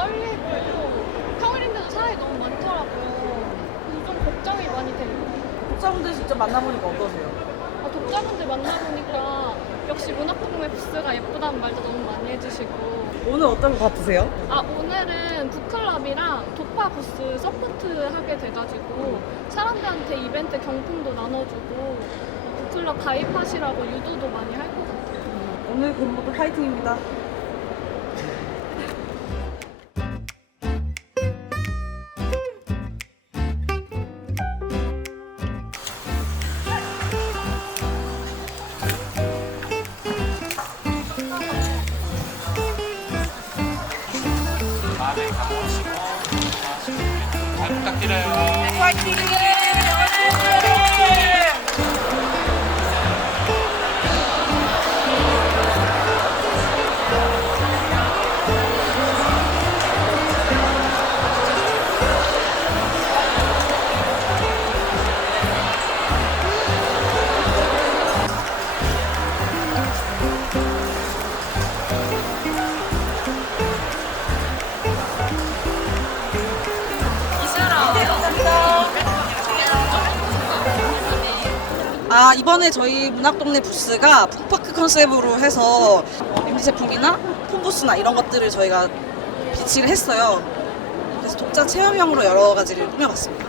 떨리고 평일인데도 사람이 너무 많더라고요. 그래서 좀 걱정이 많이 돼요. 독자분들 직접 만나보니까 어떠세요? 독자분들 만나보니까 역시 문학동네 부스가 예쁘다는 말도 너무 많이 해주시고 오늘 어떤 것 같으세요? 오늘은 북클럽이랑 독파 부스 서포트 하게 돼가지고 사람들한테 이벤트 경품도 나눠주고 북클럽 가입하시라고 유도도 많이 할 것 같아요. 오늘 근무도 파이팅입니다. 마음에 가보시고 잘 부탁드려요. 파이팅! 이번에 저희 문학동네 부스가 푸파크 컨셉으로 해서 MZ 제품이나 폰부스나 이런 것들을 저희가 비치를 했어요. 그래서 독자 체험형으로 여러 가지를 꾸며봤습니다.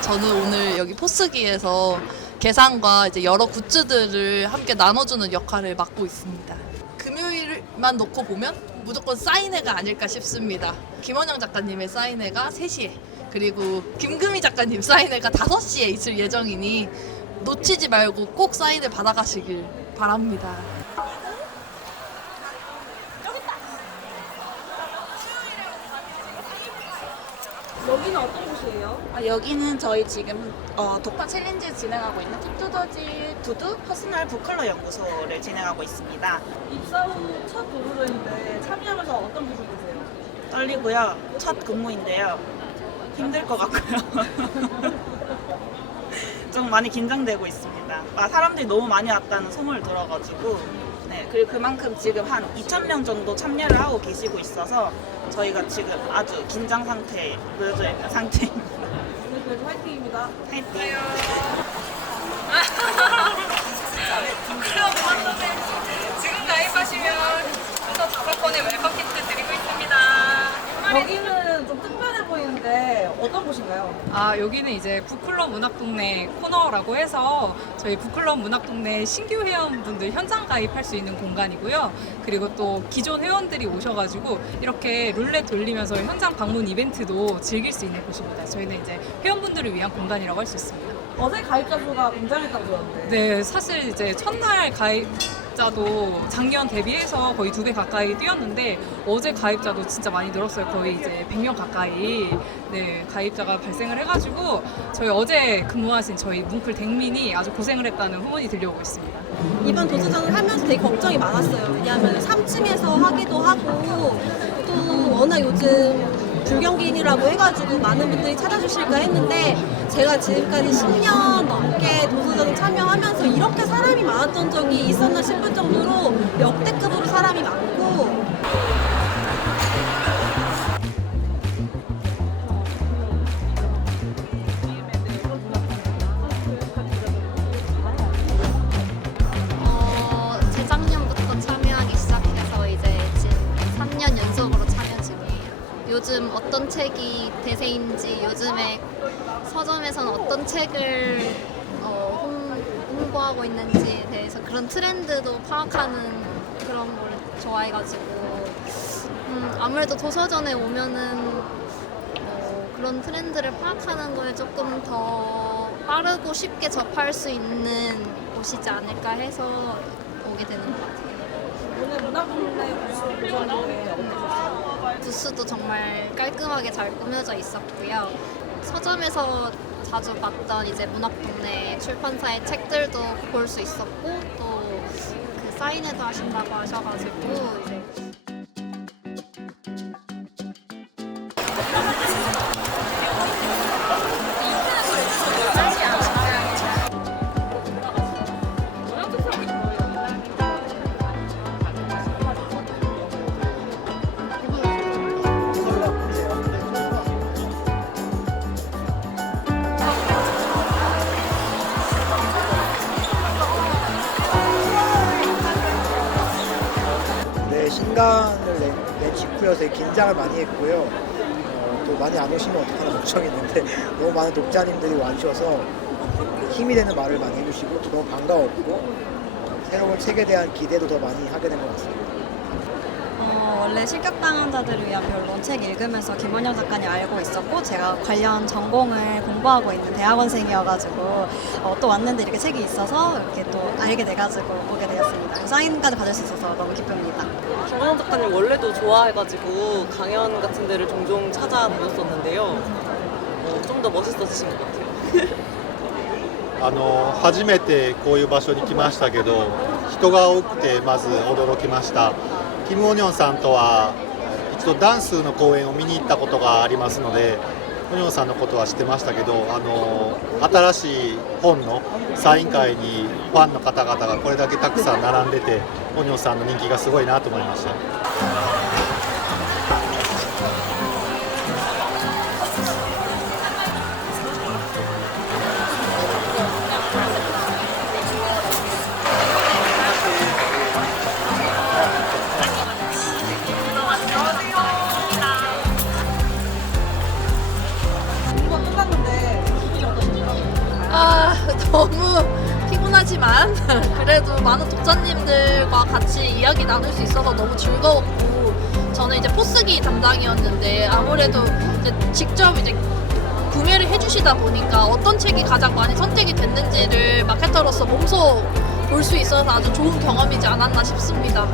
저는 오늘 여기 포스기에서 개상과 이제 여러 굿즈들을 함께 나눠주는 역할을 맡고 있습니다. 금요일만 놓고 보면 무조건 사인회가 아닐까 싶습니다. 김원영 작가님의 사인회가 3시에 그리고 김금희 작가님 사인회가 5시에 있을 예정이니 놓치지 말고 꼭 사인을 받아가시길 바랍니다. 여기는 어떤 곳이에요? 여기는 저희 지금 독파 챌린지 진행하고 있는 툭두더지 두두 퍼스널 북컬러 연구소를 진행하고 있습니다. 입사 후 첫 도전인데 참여하면서 어떤 기분 드세요? 떨리고요. 첫 근무인데요. 힘들 것 같고요. 좀 많이 긴장되고 있습니다. 사람들이 너무 많이 왔다는 소문을 들어가지고 네, 그리고 그만큼 지금 한 2,000명 정도 참여를 하고 계시고 있어서 저희가 지금 아주 긴장 상태에 놓여져 있는 상태입니다. 오늘 그래도 화이팅입니다. 화이팅! 지금 가입하시면 또 5건의 웰컴 키트 드리고 있습니다. 여기는 좀 특별해 보이는데 어떤 곳인가요? 여기는 이제 북클럽 문학동네 코너라고 해서 저희 북클럽 문학동네 신규 회원분들 현장 가입할 수 있는 공간이고요. 그리고 또 기존 회원들이 오셔가지고 이렇게 룰렛 돌리면서 현장 방문 이벤트도 즐길 수 있는 곳입니다. 저희는 이제 회원분들을 위한 공간이라고 할 수 있습니다. 어제 가입자 수가 굉장했다고 들었는데 네, 사실 이제 첫날 가입자도 작년 대비해서 거의 2배 가까이 뛰었는데 어제 가입자도 진짜 많이 늘었어요. 거의 이제 100명 가까이 네, 가입자가 발생을 해가지고 저희 어제 근무하신 저희 뭉클 댕민이 아주 고생을 했다는 후문이 들려오고 있습니다. 이번 도서전을 하면서 되게 걱정이 많았어요. 왜냐하면 3층에서 하기도 하고 또 워낙 요즘 불경기인이라고 해가지고 많은 분들이 찾아주실까 했는데 제가 지금까지 10년 넘게 도서전에 참여하면서 이렇게 사람이 많았던 적이 있었나 싶을 정도로 역대급으로 사람이 많고 재작년부터 참여하기 시작해서 이제 지금 3년 연속으로 참여 중이에요. 요즘 어떤 책이 대세인지, 요즘에 서점에서는 어떤 책을 홍보하고 있는지에 대해서 그런 트렌드도 파악하는 그런 걸 좋아해가지고 아무래도 도서전에 오면은 그런 트렌드를 파악하는 거에 조금 더 빠르고 쉽게 접할 수 있는 곳이지 않을까 해서 오게 되는 것 같아요. 오늘 문학동네 부스 도전인데 어떠셨어요? 부스도 정말 깔끔하게 잘 꾸며져 있었고요. 서점에서 자주 봤던 이제 문학동네 출판사의 책들도 볼 수 있었고 또 그 사인회도 하신다고 하셔가지고 이제 신간을 낸 직후여서 되게 긴장을 많이 했고요. 또 많이 안 오시면 어떡하나 걱정이 있는데 너무 많은 독자님들이 와주셔서 힘이 되는 말을 많이 해주시고 또 너무 반가웠고 새로운 책에 대한 기대도 더 많이 하게 된 것 같습니다. 원래 실격당한 자들을 위한 변론 책 읽으면서 김원영 작가님 알고 있었고 제가 관련 전공을 공부하고 있는 대학원생이어가지고 또 왔는데 이렇게 책이 있어서 이렇게 또 알게 돼가지고 보게 되었습니다. 사인까지 받을 수 있어서 너무 기쁩니다. 김원영 작가님 원래도 좋아해가지고 강연 같은 데를 종종 찾아다녔었는데요. 좀 더 멋있어지신 것 같아요. 初めてこういう場所に来ましたけど、人が多くてまず驚きました。キム・オニョンさんとは一度ダンスの公演を見に行ったことがありますので、オニョンさんのことは知ってましたけど、新しい本のサイン会にファンの方々がこれだけたくさん並んでて、オニョンさんの人気がすごいなと思いました。 너무 피곤하지만 그래도 많은 독자님들과 같이 이야기 나눌 수 있어서 너무 즐거웠고 저는 이제 포스기 담당이었는데 아무래도 이제 직접 이제 구매를 해주시다 보니까 어떤 책이 가장 많이 선택이 됐는지를 마케터로서 몸소 볼 수 있어서 아주 좋은 경험이지 않았나 싶습니다.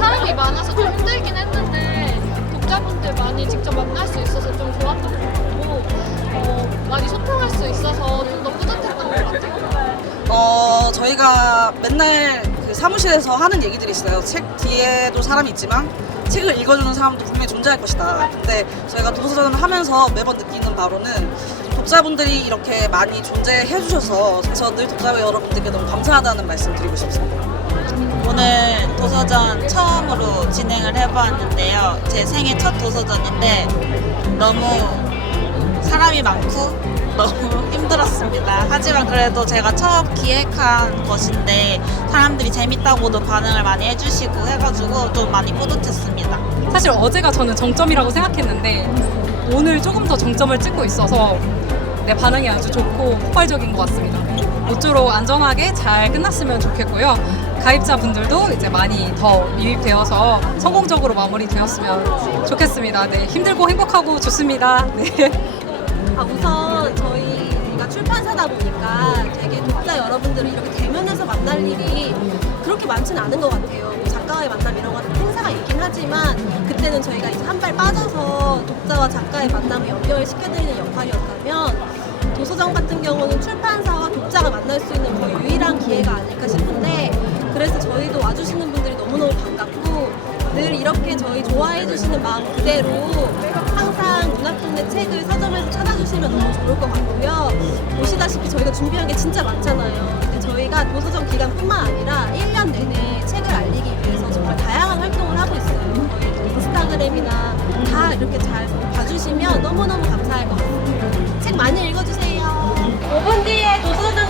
사람이 많아서 좀 힘들긴 했는데 독자분들 많이 직접 만날 수 있어서 좀 좋았던 것 같고 많이 소통할 수 있어서 좀 더 뿌듯했던 것 같아요. 저희가 맨날 그 사무실에서 하는 얘기들이 있어요. 책 뒤에도 사람이 있지만 책을 읽어주는 사람도 분명히 존재할 것이다. 근데 저희가 도서전을 하면서 매번 느끼는 바로는 독자분들이 이렇게 많이 존재해 주셔서 저 늘 독자 여러분들께 너무 감사하다는 말씀 드리고 싶습니다. 오늘 도서전 처음으로 진행을 해보았는데요. 제 생애 첫 도서전인데 너무 사람이 많고 너무 힘들었습니다. 하지만 그래도 제가 처음 기획한 것인데 사람들이 재밌다고도 반응을 많이 해주시고 해가지고 좀 많이 뿌듯했습니다. 사실 어제가 저는 정점이라고 생각했는데 오늘 조금 더 정점을 찍고 있어서 내 반응이 아주 좋고 폭발적인 것 같습니다. 모쪼록 안전하게 잘 끝났으면 좋겠고요. 가입자분들도 이제 많이 더 유입되어서 성공적으로 마무리되었으면 좋겠습니다. 네, 힘들고 행복하고 좋습니다. 네. 우선 저희가 출판사다 보니까 되게 독자 여러분들을 이렇게 대면해서 만날 일이 그렇게 많지는 않은 것 같아요. 뭐 작가와의 만남 이런 것도 행사가 있긴 하지만 그때는 저희가 이제 한 발 빠져서 독자와 작가의 만남을 연결시켜드리는 역할이었다면 도서전 같은 경우는 출판사와 독자가 만날 수 있는 거의 유일한 기회가 아닐까 싶은데 그래서 저희도 와주시는 분들이 너무너무 반갑고 늘 이렇게 저희 좋아해 주시는 마음 그대로 항상 문학동네 책을 서점에서 찾아주시면 너무 좋을 것 같고요. 보시다시피 저희가 준비한 게 진짜 많잖아요. 근데 저희가 도서전 기간뿐만 아니라 1년 내내 책을 알리기 위해서 정말 다양한 활동을 하고 있어요. 저희 인스타그램이나 다 이렇게 잘 봐주시면 너무너무 감사할 것 같습니다. 책 많이 읽어주세요. 5분 뒤에 도서전